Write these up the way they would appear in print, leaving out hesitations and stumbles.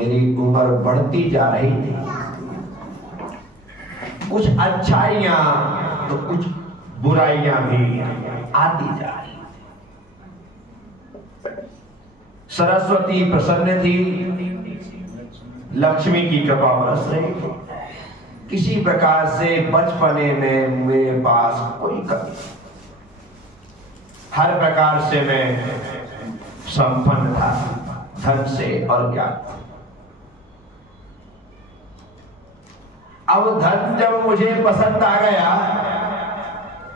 मेरी उम्र बढ़ती जा रही थी। कुछ अच्छाइयां तो कुछ बुराइयां भी आती जा रही थी। सरस्वती प्रसन्न थी, लक्ष्मी की कृपा बरस रही थी। किसी प्रकार से बचपने में मेरे पास कोई कमी, हर प्रकार से मैं संपन्न था, धन से और ज्ञान। अब धन जब मुझे पसंद आ गया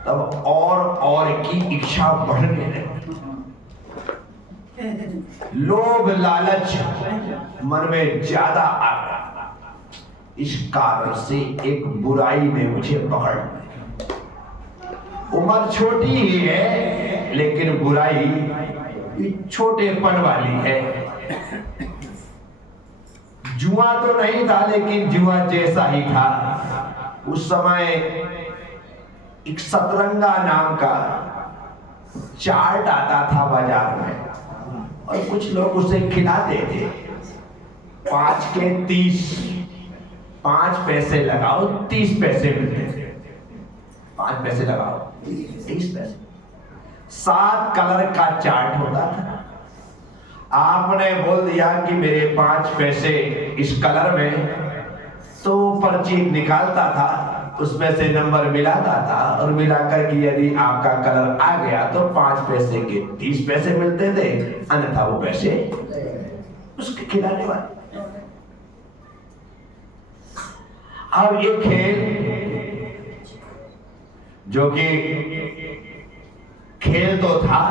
तब और की इच्छा बढ़ने लगी। लोभ लालच मन में ज्यादा आ गया। इस कारण से एक बुराई ने मुझे पकड़ लिया। उम्र छोटी ही है लेकिन बुराई छोटेपन वाली है। जुआ तो नहीं था लेकिन जुआ जैसा ही था। उस समय एक सतरंगा नाम का चार्ट आता था बाजार में और कुछ लोग उसे खिलाते थे। 5 के 30, 5 पैसे लगाओ 30 पैसे मिलते थे। 5 पैसे लगाओ 30 पैसे। 7 कलर का चार्ट होता था। आपने बोल दिया कि मेरे 5 पैसे इस कलर में, तो पर्ची निकालता था, उसमें से नंबर मिलाता था और मिलाकर के यदि आपका कलर आ गया तो 5 पैसे के 30 पैसे मिलते थे, अन्यथा वो पैसे उसके खिलाने वाले। अब ये खेल जो कि खेल तो था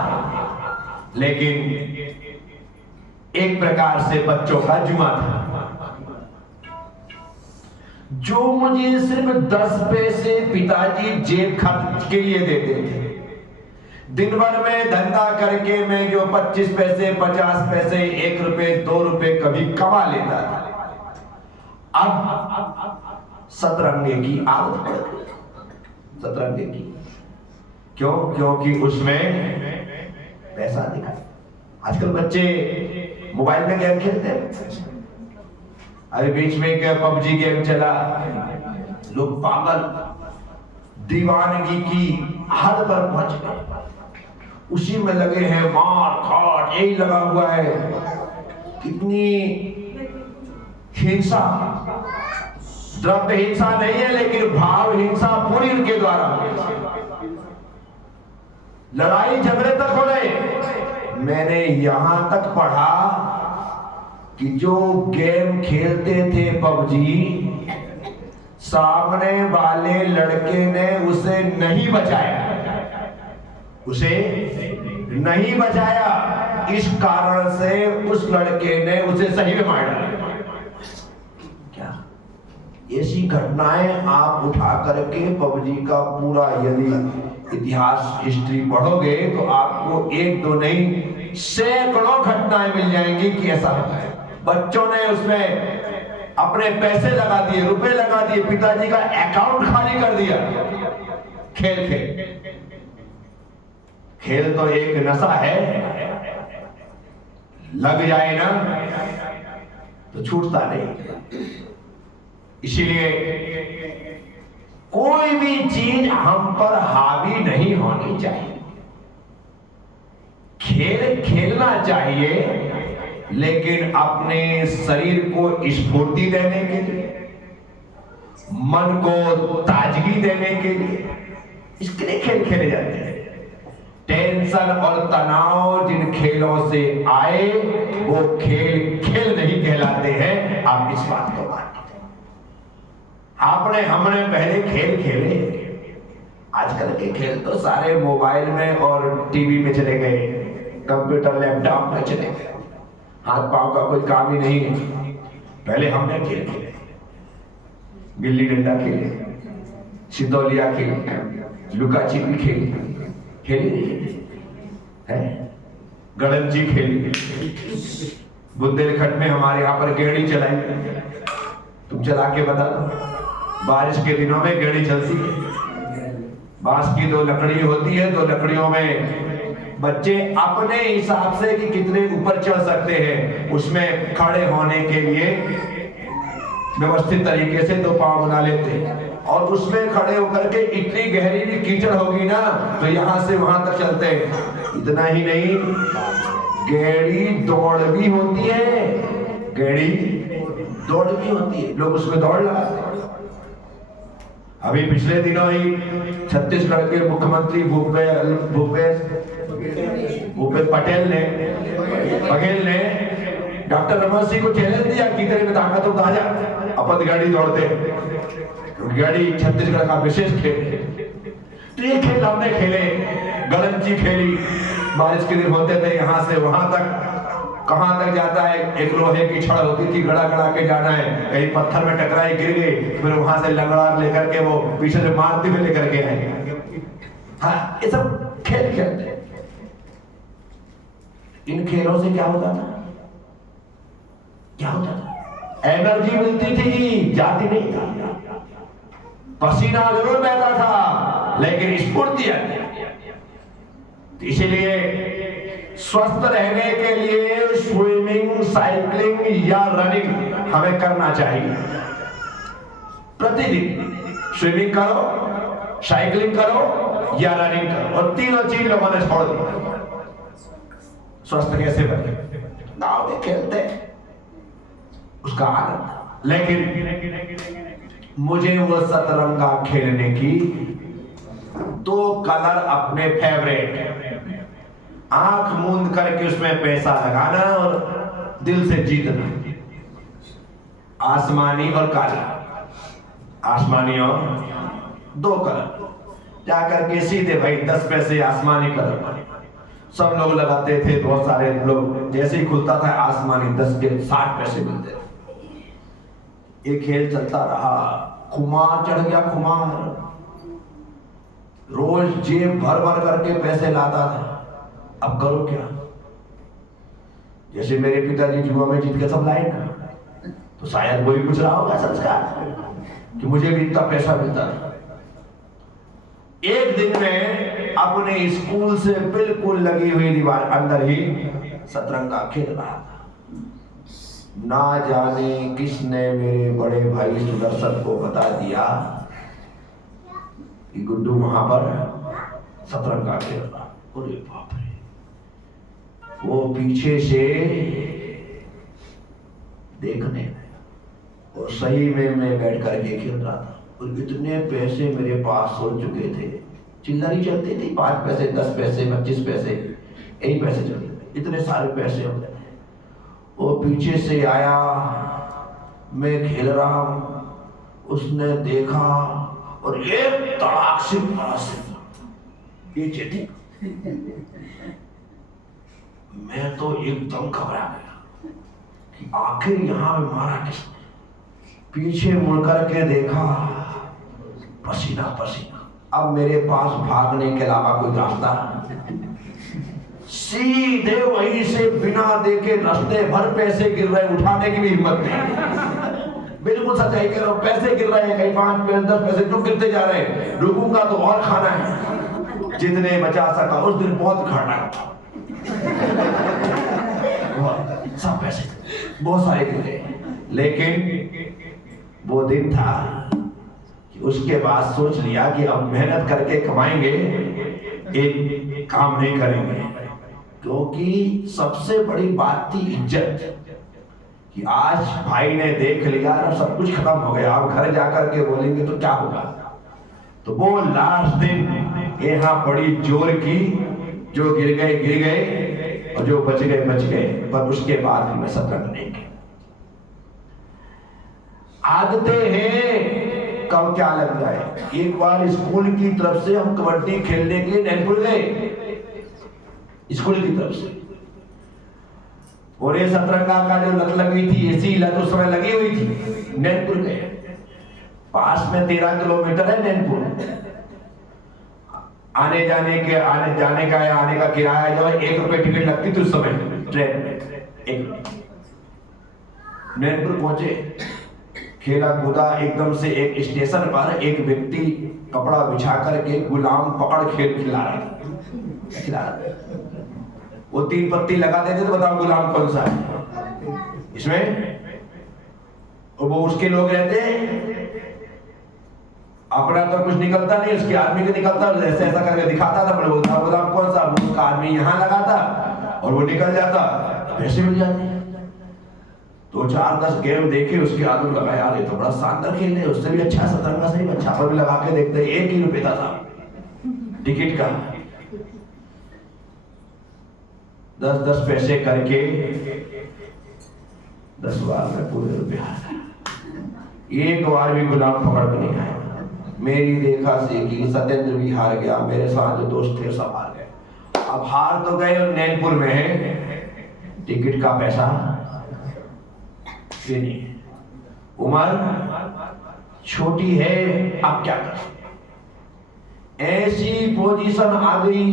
लेकिन एक प्रकार से बच्चों का जुआ था। जो मुझे सिर्फ 10 पैसे पिताजी जेब खर्च के लिए देते थे। दिन भर में धंधा करके मैं जो 25 पैसे 50 पैसे 1 रुपए 2 रुपए कभी कमा लेता था, अब सतरंगे की आदत पड़ गई। सतरंगे की क्यों? क्योंकि उसमें पैसा दिखा। आजकल बच्चे मोबाइल में गेम खेलते हैं। अभी बीच में एक पबजी गेम चला, लोग पागल दीवानगी की हद पर पहुंच गए, उसी में लगे हैं, मार काट यही लगा हुआ है। कितनी हिंसा, द्रव्य हिंसा नहीं है लेकिन भाव हिंसा पूरी उनके द्वारा, लड़ाई झगड़े तक हो रहे। मैंने यहां तक पढ़ा कि जो गेम खेलते थे पबजी, सामने वाले लड़के ने उसे नहीं बचाया, उसे नहीं बचाया, इस कारण से उस लड़के ने उसे सही में मार डाला। क्या ऐसी घटनाएं आप उठा करके पबजी का पूरा यदि इतिहास हिस्ट्री पढ़ोगे तो आपको 1-2 नहीं सैकड़ों घटनाएं मिल जाएंगी कि ऐसा होता है। बच्चों ने उसमें अपने पैसे लगा दिए, रुपए लगा दिए, पिताजी का अकाउंट खाली कर दिया। खेल खेल तो एक नशा है, लग जाए ना तो छूटता नहीं। इसीलिए कोई भी चीज हम पर हावी नहीं होनी चाहिए। खेल खेलना चाहिए लेकिन अपने शरीर को स्फूर्ति देने के लिए, मन को ताजगी देने के लिए, इसके लिए खेल खेले जाते हैं। टेंशन और तनाव जिन खेलों से आए वो खेल खेल नहीं कहलाते हैं। आप इस बात को मानिए। हमने पहले खेल खेले, आजकल के खेल तो सारे मोबाइल में और टीवी में चले गए, कंप्यूटर लैपटॉप में चले गए, हाथ पांव का कोई काम ही नहीं है। पहले हमने खेल खेले, गिल्ली डंडा खेले, सितौलिया खेले, लुका छिपी खेली है, गड़ंजी खेली, बुंदेलखंड में हमारे यहाँ पर गेड़ी चलाई। तुम चला के बता दो, बारिश के दिनों में गेड़ी चलती है। बांस की 2 लकड़ी होती है, 2 लकड़ियों में बच्चे अपने हिसाब से कि कितने ऊपर चढ़ सकते हैं उसमें खड़े होने के लिए व्यवस्थित तरीके से 2 पांव बना लेते हैं, और उसमें खड़े होकर के इतनी गहरी भी कीचड़ होगी ना तो यहां से वहां तक चलते हैं। इतना ही नहीं, गेड़ी दौड़ भी होती है, गेड़ी दौड़ भी होती है, लोग उसमें दौड़ लगाते हैं। अभी पिछले दिनों ही छत्तीसगढ़ के मुख्यमंत्री भूपेश बघेल ने डॉक्टर रमन सिंह को चैलेंज दिया कि तेरे में ताकत हो तो आजा, अपन गाड़ी दौड़ते। गाड़ी छत्तीसगढ़ का विशेष खेल है। तो ये खेल हमने खेले, गलंची खेली, बारिश के दिन होते थे, यहाँ से वहां तक, कहां तक जाता है, एक लोहे की छड़ होती थी, गड़ा गड़ा के जाना है, कहीं पत्थर में टकराई गिर गई, फिर वहां से लंगड़ा लेकर के वो पीछे से मारते हुए लेकर के आए। हाँ, ये सब खेल खेलते। इन खेलों से क्या होता था, क्या होता था? एनर्जी मिलती थी, जाती नहीं था। पसीना जरूर बहता था लेकिन स्फूर्ति आती। इसीलिए स्वस्थ रहने के लिए स्विमिंग, साइकिलिंग या रनिंग हमें करना चाहिए। प्रतिदिन स्विमिंग करो, साइकिलिंग करो या रनिंग करो, और तीनों चीज लोगों ने छोड़ दी। स्वस्थ कैसे बने? गांव में खेलते उसका आनंद। लेकिन मुझे वो सतरंगा खेलने की 2 कलर अपने फेवरेट, आंख मूंद करके उसमें पैसा लगाना और दिल से जीतना, आसमानी और काला, आसमानी और 2 कलर, जाकर के सीधे भाई 10 पैसे आसमानी कलर पर सब लोग लगाते थे। बहुत सारे लोग, जैसे ही खुलता था आसमानी 10 के 60 पैसे मिलते थे। ये खेल चलता रहा, खुमार चढ़ गया, खुमार रोज जेब भर भर करके पैसे लाता था। अब करो क्या? जैसे मेरे पिताजी जुआ में जीत के सब लाए ना, तो शायद वही कुछ रहा होगा संस्कार कि मुझे भी इतना पैसा मिलता था। एक दिन में अपने स्कूल से बिल्कुल लगी हुई दीवार अंदर ही सतरंगा खेल रहा था। ना जाने किसने मेरे बड़े भाई सुदर्शन को बता दिया कि गुड्डू वहां पर सतरंगा खेल रहा। अरे बाप रे! वो पीछे से देखने और सही में मैं बैठ करके खेल रहा था, और इतने पैसे मेरे पास हो चुके थे। चिल्लरी चलती थी, 5 पैसे, 10 पैसे, 25 पैसे, यही पैसे चलते थे। इतने सारे पैसे हो गए। वो पीछे से आया, मैं खेल रहा हूं, उसने देखा और एक तड़ाक से मारा से ये चेती। मैं तो एकदम घबरा गया कि आखिर यहां में मारा किसने। पीछे मुड़ करके देखा, पसीना पसीना। अब मेरे पास भागने के अलावा कोई रास्ता, सीधे वहीं से बिना देखे रास्ते भर पैसे गिर रहे, उठाने की भी हिम्मत नहीं। बिल्कुल सच्चाई कह रहा हूं, पैसे गिर रहे हैं, कहीं 5 पैसे 10 पैसे क्यों गिरते जा रहे हैं? रुकूंगा तो और खाना है। जितने बचा सका उस दिन बहुत खाना था, सब पैसे बहुत सारे गिरे। लेकिन वो दिन था कि उसके बाद सोच लिया कि अब मेहनत करके कमाएंगे, एक काम नहीं करेंगे। क्योंकि सबसे बड़ी बात थी इज्जत, कि आज भाई ने देख लिया और सब कुछ खत्म हो गया, अब घर जाकर के बोलेंगे तो क्या होगा। तो वो लास्ट दिन यहाँ बड़ी जोर की, जो गिर गए और जो बच गए, पर उसके बाद हमें सतरंग नहीं की आदतें हैं, कब क्या लग जाए। एक बार स्कूल की तरफ से हम कबड्डी खेलने के लिए नैनपुर गए, स्कूल की तरफ से, और ये सतरंगा का जो लत लगी थी, ऐसी लत उस समय लगी हुई थी। नैनपुर गए, पास में 13 किलोमीटर है नैनपुर। आने का किराया जो है 1 रुपए टिकट लगती थी उस समय ट्रेन में। नैनपुर पहुंचे, खेला कूदा, एकदम से एक स्टेशन पर एक व्यक्ति कपड़ा बिछा करके गुलाम पकड़ खेल खिला रहा था। वो 3 पत्ती लगा देते तो बताओ गुलाम कौन सा है इसमें? और वो उसके लोग रहते, अपना तो कुछ निकलता नहीं, उसके आदमी के निकलता, ऐसे ऐसा करके दिखाता था, बोलता गुलाम कौन सा? उसका आदमी यहाँ लगाता और वो निकल जाता, पैसे मिल जाते। तो 4-10 गेम देखे उसके आदमी लगा, यार ये तो बड़ा शानदार खेल है, उससे भी अच्छा शतरंगा सही अच्छा पर भी लगा के देखते, 1 ही रुपये था टिकट का। 10-10 पैसे करके 10 बार में पूरे रुपये हारा। एक बार भी गुलाम पकड़ में नहीं आया। मेरी देखा सीखी, सत्येंद्र भी हार गया, मेरे साथ जो दोस्त थे सब हार गए। अब हार तो गए और नैनपुर में है, टिकट का पैसा भी नहीं। उम्र छोटी है, अब क्या कर, ऐसी पोजीशन आ गई।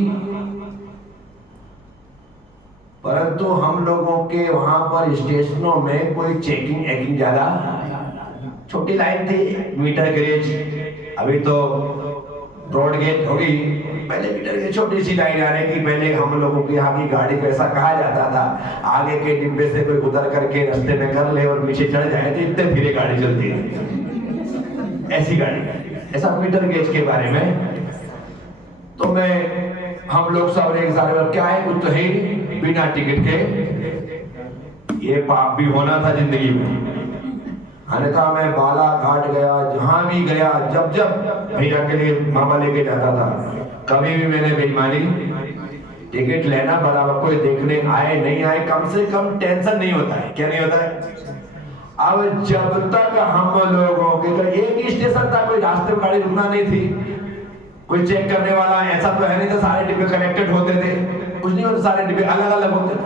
परंतु हम लोगों के वहां पर स्टेशनों में कोई चेकिंग एकिंग ज्यादा, छोटी लाइन थी, मीटर गेज, अभी तो ब्रॉड गेज हो गई, पहले मीटर गेज छोटी सी लाइन आने की। पहले हम लोगों के यहाँ की गाड़ी को ऐसा कहा जाता था, आगे के डिब्बे से कोई उतर करके रास्ते में कर ले और पीछे चढ़ जाए तो इतने फिरे गाड़ी चलती है, ऐसी गाड़ी, ऐसा मीटर गेज के बारे में। तो हम लोग सब एक सारे क्या है, कुछ तो है बिना टिकट के, ये पाप भी होना था जिंदगी में। अन्यथा मैं बालाघाट गया, जहां भी गया, जब भैया के लिए मामा लेके जाता था, कभी भी मैंने बेईमानी, टिकट लेना बराबर, कोई देखने आए नहीं आए, कम से कम टेंशन नहीं होता है। क्या नहीं होता है? अब जब तक हम लोगों के तो एक ही स्टेशन था, कोई रास्ते में गाड़ी रुकना नहीं थी, कोई चेक करने वाला ऐसा तो है नहीं था, सारे डिब्बे कनेक्टेड होते थे, कुछ नहीं होता, सारे डिब्बे अलग अलग होते थे।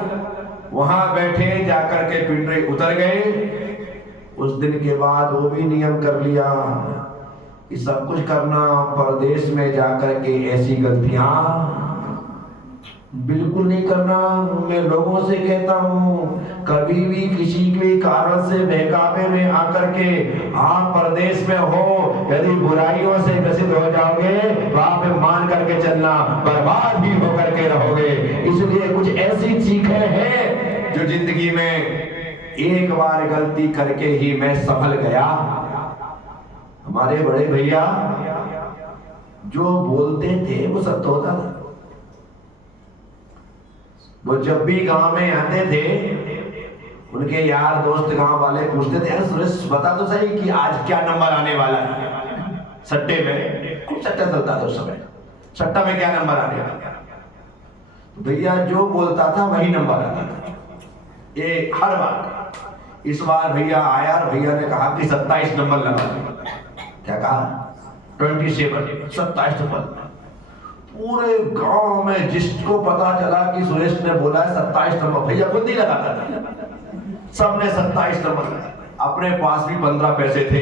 वहां बैठे जाकर के पिंडरे उतर गए। उस दिन के बाद वो भी नियम कर लिया कि सब कुछ करना, परदेश में जाकर के ऐसी गलतियां बिल्कुल नहीं करना। मैं लोगों से कहता हूँ, कभी भी किसी के कारण से बहकावे में आकर के आप परदेश में हो, यदि बुराइयों से ग्रसित हो जाओगे तो आप मान करके चलना, बर्बाद ही होकर के रहोगे। इसलिए कुछ ऐसी चीखें हैं जो जिंदगी में एक बार गलती करके ही मैं संभल गया। हमारे बड़े भैया जो बोलते थे वो सत्य होता था। वो जब भी गांव में आते थे, उनके यार दोस्त गांव वाले पूछते थे, यार सुरेश बता तो सही कि आज क्या नंबर आने वाला है सट्टे में। खूब सट्टा चलता था उस समय, सट्टा में क्या नंबर आने वाला। तो भैया जो बोलता था वही नंबर आता था, ये हर बार। इस बार भैया आया और भैया ने कहा कि 27 नंबर लगा। क्या कहा? 27, 27 नंबर। पूरे गांव में जिसको पता चला कि सुरेश ने बोला है 27 नंबर, भैया खुद नहीं लगाता था, सबने 27 नंबर लगाया। अपने पास भी 15 पैसे थे।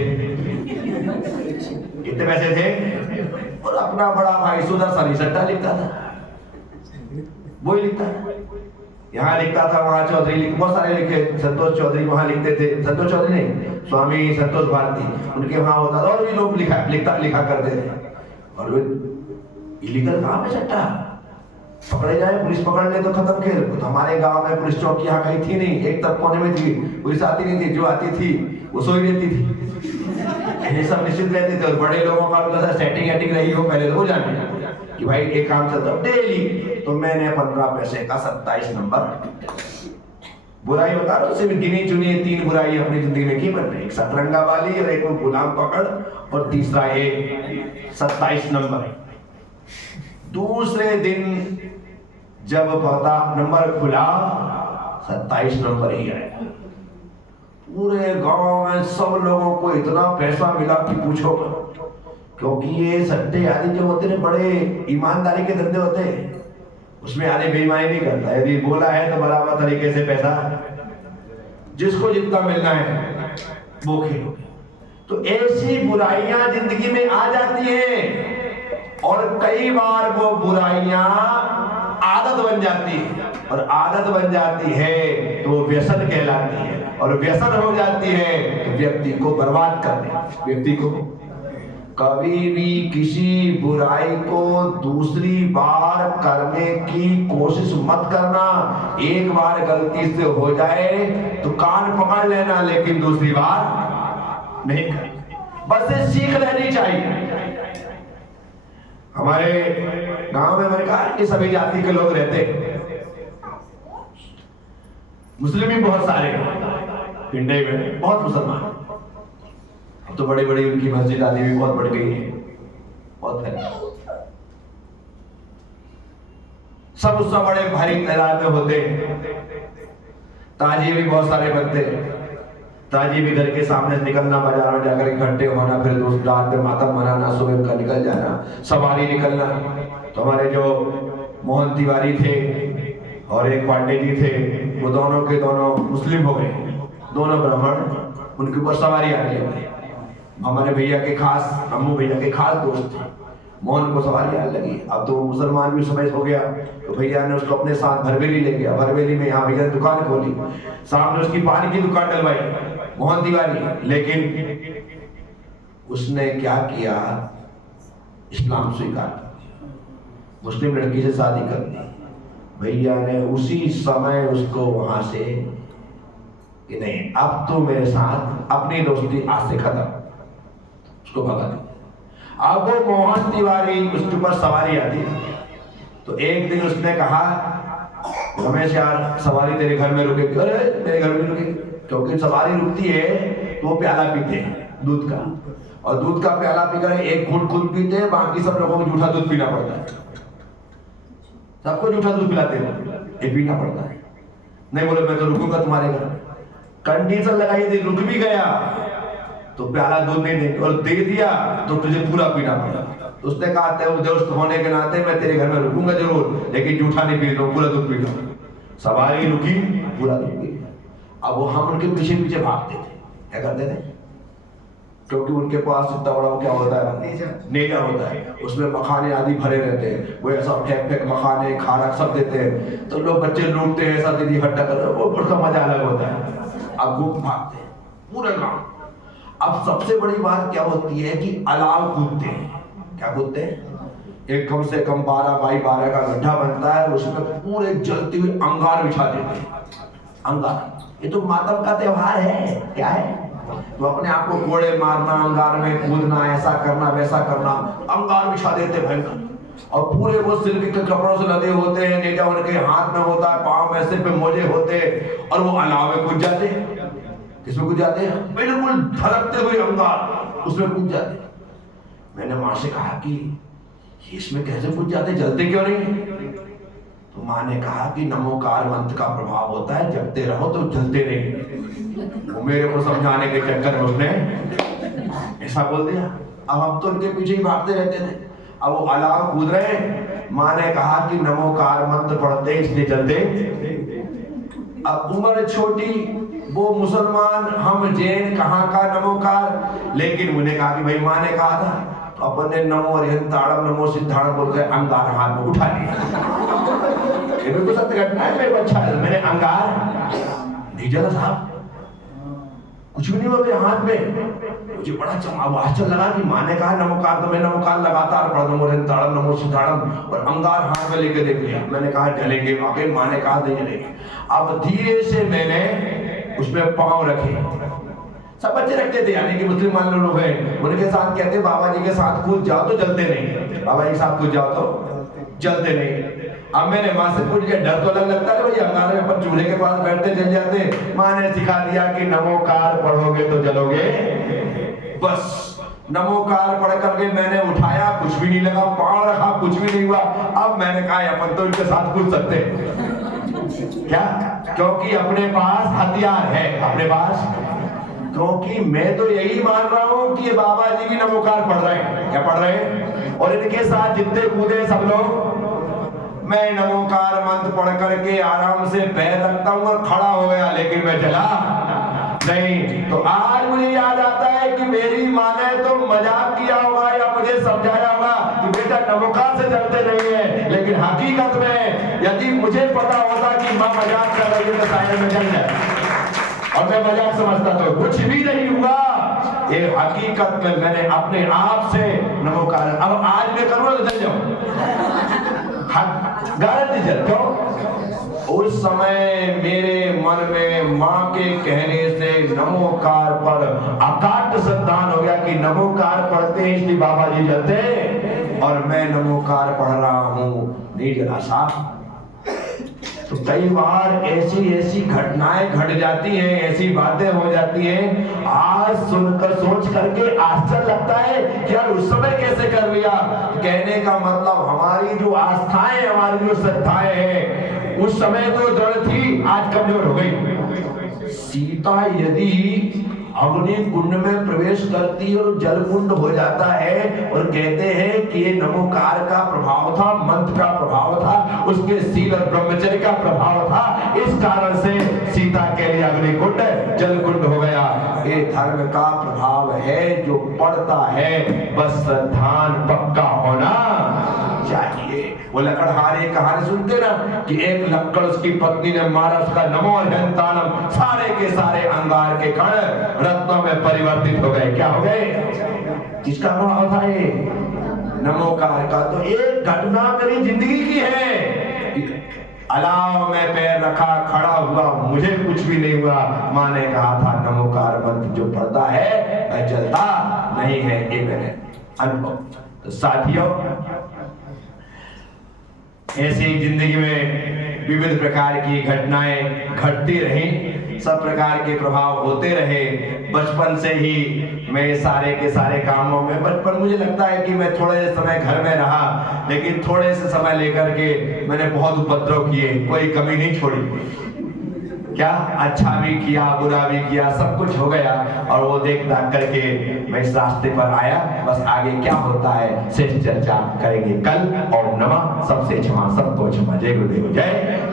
कितने पैसे थे? और अपना बड़ा भाई सुदर्शन सट्टा लिखता था, वही लिखता था। यहाँ लिखता था, वहां चौधरी, बहुत सारे लिखे, संतोष चौधरी वहां लिखते थे, संतोष चौधरी नहीं, स्वामी संतोष भारती, उनके वहां होता था। और भी लोग लिखा करते थे। और इलीगल काम है सट्टा, पकड़े जाए, पुलिस पकड़ ले तो खत्म खेल। तो हमारे गांव में पुलिस चौकी यहाँ कहीं थी नहीं, एक तरफ कोने में थी, पुलिस आती नहीं थी, जो आती थी वो सोई रहती थी। ये सब निश्चित रहते थे। और बड़े लोगों का सेटिंग रही हो पहले तो वो जाने कि भाई एक काम चलता डेली। तो मैंने 15 पैसे का 27 नंबर, बुराई बता रहा हूं, सिर्फ गिनी चुनी 3 बुराई अपनी जिंदगी में की मैंने, एक सतरंगा वाली और एक गुलाम पकड़ और तीसरा एक 27 नंबर। दूसरे दिन जब पता नंबर खुला 27 नंबर ही आया। पूरे गांव में सब लोगों को इतना पैसा मिला कि पूछो, क्योंकि ये सट्टे आदि जो होते हैं बड़े ईमानदारी के धंधे होते हैं, उसमें आदमी बेईमानी नहीं करता। यदि बोला है तो बराबर तरीके से पैसा, जिसको जितना मिलना है वो खेलो। तो ऐसी बुराइयां जिंदगी में आ जाती हैं और कई बार वो बुराइयां आदत बन जाती है, और आदत बन जाती है तो व्यसन कहलाती है, और व्यसन हो जाती है तो व्यक्ति को बर्बाद कर दे। व्यक्ति को कभी भी किसी बुराई को दूसरी बार करने की कोशिश मत करना। एक बार गलती से हो जाए तो कान पकड़ लेना, लेकिन दूसरी बार नहीं करना। बस ये सीख लेनी चाहिए। हमारे गांव में मैंने कहा कि सभी जाति के लोग रहते, मुस्लिम भी बहुत सारे, इंडिया में बहुत मुसलमान। अब तो बड़ी बड़ी उनकी मस्जिद आदि भी बहुत बढ़ गई है, बहुत है। सब उससे बड़े भारी तादाद में होते, ताजिए भी बहुत सारे बनते। ताजिए भी घर के सामने निकलना, बाजार में जाकर इकट्ठे होना, फिर दोस्त रात में मातम मनाना, सुबह का निकल जाना, सवारी निकलना। तो हमारे जो मोहन तिवारी थे और एक पांडे जी थे, वो दोनों के दोनों मुस्लिम हो गए, दोनों ब्राह्मण। उनके ऊपर सवारी आने लगी। हमारे भैया के खास, अम्मू भैया के खास दोस्त थे, मोहन को सवारी आने लगी। अब तो मुसलमान भी समय हो गया, तो भैया ने उसको अपने साथ भरवेली ले गया। भरवेली में यहाँ भैया ने दुकान खोली, सामने उसकी पानी की दुकान डलवाई, मोहन तिवारी। लेकिन उसने क्या किया, इस्लाम स्वीकार किया, मुस्लिम लड़की से शादी कर दी। भैया ने उसी समय उसको वहां से कि नहीं, अब तो मेरे साथ अपनी दोस्ती आज से खत्म, उसको भगा दिया। अब वो मोहन तिवारी उसके ऊपर सवारी आती, तो एक दिन उसने कहा, रमेश यार सवारी तेरे घर में रुकेगी। अरे मेरे घर में रुकेगी, क्योंकि सवारी रुकती है तो वो प्याला पीते हैं दूध का, और दूध का प्याला पीकर एक घूंट खुद पीते हैं, बाकी सब लोगों को जूठा दूध पीना पड़ता है। सबको जूठा दूध पिलाते हैं, ये पीना पड़ता है। नहीं बोले मैं तो रुकूंगा तुम्हारे घर। कंडीशन लगाई थी, रुक भी गया तो प्याला दूध नहीं देंगे, और दे दिया तो तुझे पूरा पीना पड़ा। तो उसने कहा तेरे दोस्त होने के नाते मैं तेरे घर में रुकूंगा जरूर, लेकिन जूठा नहीं पी लो, पूरा दूध पी लो। सवारी रुकी, पूरा दूध पी। अब वो हम उनके पीछे पीछे भागते थे। क्या करते थे, क्योंकि उनके पास इतना बड़ा क्या होता है, नेजा होता है, उसमें मखाने आदि भरे रहते हैं। वो ऐसा फेंक फेंक मखाने खाना सब देते हैं, तो लोग बच्चे लूटते हैं, ऐसा दीदी इकट्ठा कर, वो उसका मजा अलग होता है। अब वो भागते हैं पूरे गांव। अब सबसे बड़ी बात क्या होती है कि अलाव कूदते हैं। क्या कूदते हैं, एक कम से कम 12 बाई 12 का गड्ढा बनता है, उसमें पूरे जलती हुई अंगार बिछा देते हैं। अंगार, ये तो मातम का त्योहार है। क्या है, तो अपने आप को कोड़े मारना, अंगार में कूदना, ऐसा करना वैसा करना, अंगार बिछा देते भयंकर। और पूरे वो सिल्क के कपड़ों से लदे होते हैं, नेजा उनके हाथ में होता है, पांव में सिर पे मोजे होते, और वो अलाव में कूद जाते हैं। किसमें कूद जाते हैं, बिल्कुल धड़कते हुए अंगार, उसमें कूद जाते। मैंने मां से कहा कि इसमें कैसे कूद जाते, जलते क्यों नहीं? तो मां ने कहा कि नमोकार मंत्र का प्रभाव होता है, जगते रहो तो जलते नहीं। वो मेरे को समझाने के चक्कर में उसने ऐसा बोल दिया। अब हम तो उनके पीछे ही भागते रहते थे। अब वो अलाव कूद रहे, मां ने कहा कि नमोकार मंत्र पढ़ते इसलिए जलते। अब उम्र छोटी, वो मुसलमान, हम जैन, कहाँ का नमोकार। लेकिन उन्हें कहा कि भाई मां ने कहा था, तो अपन ने नमो अरिहंताड़म नमो सिद्धाड़म बोल के अंगार हाथ में उठा लिया। ये बिल्कुल सत्य घटना है, मेरे बच्चा है, मैंने अंगार नहीं जला साहब, कुछ भी नहीं हुआ मेरे हाथ में। मुझे बड़ा आश्चर्य लगा कि मां ने कहा नमोकार, तो मैं नमोकार लगातार पढ़ नमो अरिहंताड़म नमो सिद्धाड़म, और अंगार हाथ में लेके देख लिया। मैंने कहा जलेंगे, वाकई मां ने कहा नहीं जलेंगे। अब धीरे से मैंने उसमें पांव रखे। सब बच्चे रखते थे, यानी कि मुसलमान लोग हैं, उनके साथ कहते बाबा जी के साथ कूद जाओ तो जलते नहीं, बाबा जी के साथ कूद जाओ तो जलते नहीं। अब मैंने मां से पूछ लिया, डर तो लगता है भाई, अंगारे में अपन चूल्हे के पास बैठते जल जाते। मां ने सिखा दिया कि नमोकार पढ़ोगे तो जलोगे। बस नमोकार पढ़ करके मैंने उठाया, कुछ भी नहीं लगा, पांव रखा, कुछ भी नहीं हुआ। अब मैंने कहा अपन तो इनके साथ कूद सकते क्या, क्योंकि अपने पास हथियार है, अपने पास। क्योंकि मैं तो यही मान रहा हूं कि ये बाबा जी की नमोकार पढ़ रहे हैं। क्या पढ़ रहे हैं, और इनके साथ जितने कूदे सब लोग। मैं नमोकार मंत्र पढ़ करके आराम से पैर रखता हूं और खड़ा हो गया, लेकिन मैं जला नहीं। तो आज मुझे याद आता है कि मेरी माँ ने तो मजाक किया होगा या मुझे समझाया होगा कि बेटा नमोकार से जलते नहीं है, लेकिन हकीकत में यदि मुझे पता होता कि माँ मजाक कर रही है तो शायद मैं जल जाए, और मैं मजाक समझता तो कुछ भी नहीं हुआ। ये हकीकत में मैंने अपने आप से नमोकार, अब आज मैं करूँगा तो चल जाऊँ, गारंटी चल क्यों। उस समय मेरे मन में माँ के कहने से नमोकार पर अकाट संतान हो गया कि नमोकार पढ़ते हैं इसलिए बाबा जी जलते, और मैं नमोकार पढ़ रहा हूँ नहीं जला साहब। तो कई बार ऐसी घटनाएं घट जाती हैं, ऐसी बातें हो जाती हैं, आज सुनकर सोच करके आश्चर्य लगता है कि यार उस समय कैसे कर लिया। कहने का मतलब हमारी जो आस्थाएं, हमारी जो श्रद्धाएं हैं उस समय तो दृढ़ थी, आज कमजोर हो गई। सीता यदि अग्नि कुंड में प्रवेश करती है और जल कुंड हो जाता है, और कहते हैं कि ये नमोकार का प्रभाव था, मंत्र का प्रभाव था, उसके शील और ब्रह्मचर्य का प्रभाव था, इस कारण से सीता के लिए अग्नि कुंड जल कुंड हो गया। ये धर्म का प्रभाव है, जो पड़ता है बस ध्यान पक्का होना चाहिए। वो लकड़हारे कहानी सुनते ना कि एक लक्कड़ उसकी पत्नी ने मारा, उसका नमो अर्हंतानम, सारे के सारे अंगार के कण रत्नों में परिवर्तित हो गए। क्या हो गए? किसका प्रभाव था ये? नमोकार का। तो एक घटना मेरी जिंदगी की है, अलाव में पैर रखा, खड़ा हुआ, मुझे कुछ भी नहीं हुआ। माँ ने कहा था नमोकार मंत्र जो पढ़ता है वह जलता नहीं है, ये मैंने अनुभव। तो साथियों, ऐसी जिंदगी में विविध प्रकार की घटनाएं घटती रही, सब प्रकार के प्रभाव होते रहे। बचपन से ही मैं सारे के सारे कामों में, बचपन मुझे लगता है कि मैं थोड़े समय घर में रहा, लेकिन थोड़े से समय लेकर के मैंने बहुत उपद्रव किए, कोई कमी नहीं छोड़ी। क्या अच्छा भी किया, बुरा भी किया, सब कुछ हो गया। और वो देख दाख करके मैं इस रास्ते पर आया। बस आगे क्या होता है शेष चर्चा करेंगे कल। और नमः, सबसे क्षमा, सबको क्षमा। जय गुरुदेव, जय